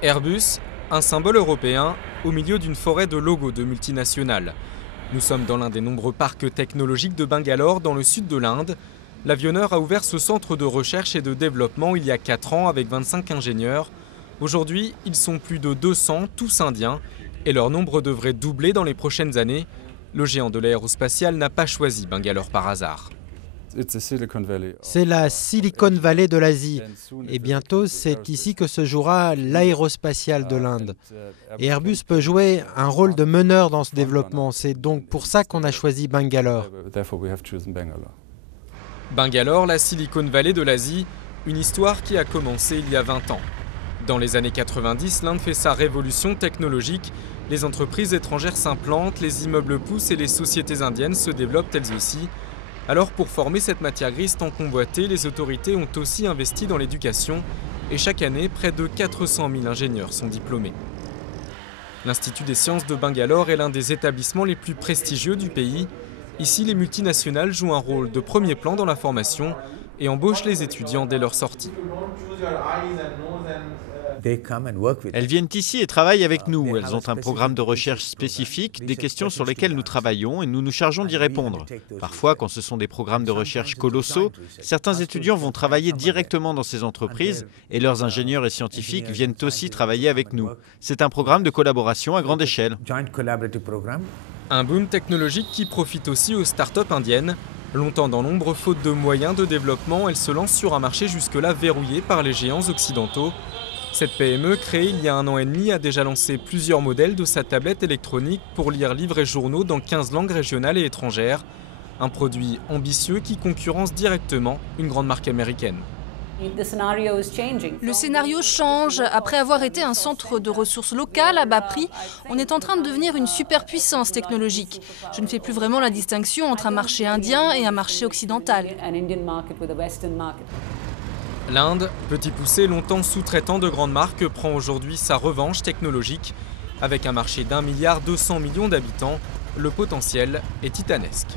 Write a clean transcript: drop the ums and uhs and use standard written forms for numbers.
Airbus, un symbole européen au milieu d'une forêt de logos de multinationales. Nous sommes dans l'un des nombreux parcs technologiques de Bangalore, dans le sud de l'Inde. L'avionneur a ouvert ce centre de recherche et de développement il y a 4 ans avec 25 ingénieurs. Aujourd'hui, ils sont plus de 200, tous indiens, et leur nombre devrait doubler dans les prochaines années. Le géant de l'aérospatial n'a pas choisi Bangalore par hasard. C'est la Silicon Valley de l'Asie. Et bientôt, c'est ici que se jouera l'aérospatiale de l'Inde. Et Airbus peut jouer un rôle de meneur dans ce développement. C'est donc pour ça qu'on a choisi Bangalore. Bangalore, la Silicon Valley de l'Asie, une histoire qui a commencé il y a 20 ans. Dans les années 90, l'Inde fait sa révolution technologique. Les entreprises étrangères s'implantent, les immeubles poussent et les sociétés indiennes se développent elles aussi. Alors pour former cette matière grise tant convoitée, les autorités ont aussi investi dans l'éducation et chaque année, près de 400 000 ingénieurs sont diplômés. L'Institut des sciences de Bangalore est l'un des établissements les plus prestigieux du pays. Ici, les multinationales jouent un rôle de premier plan dans la formation et embauchent les étudiants dès leur sortie. Elles viennent ici et travaillent avec nous. Elles ont un programme de recherche spécifique, des questions sur lesquelles nous travaillons et nous nous chargeons d'y répondre. Parfois, quand ce sont des programmes de recherche colossaux, certains étudiants vont travailler directement dans ces entreprises et leurs ingénieurs et scientifiques viennent aussi travailler avec nous. C'est un programme de collaboration à grande échelle. Un boom technologique qui profite aussi aux startups indiennes. Longtemps dans l'ombre, faute de moyens de développement, elles se lancent sur un marché jusque-là verrouillé par les géants occidentaux. Cette PME, créée il y a 1 an et demi, a déjà lancé plusieurs modèles de sa tablette électronique pour lire livres et journaux dans 15 langues régionales et étrangères. Un produit ambitieux qui concurrence directement une grande marque américaine. Le scénario change. Après avoir été un centre de ressources locales à bas prix, on est en train de devenir une superpuissance technologique. Je ne fais plus vraiment la distinction entre un marché indien et un marché occidental. L'Inde, petit poussé longtemps sous-traitant de grandes marques, prend aujourd'hui sa revanche technologique. Avec un marché d'1,2 milliard d'habitants, le potentiel est titanesque.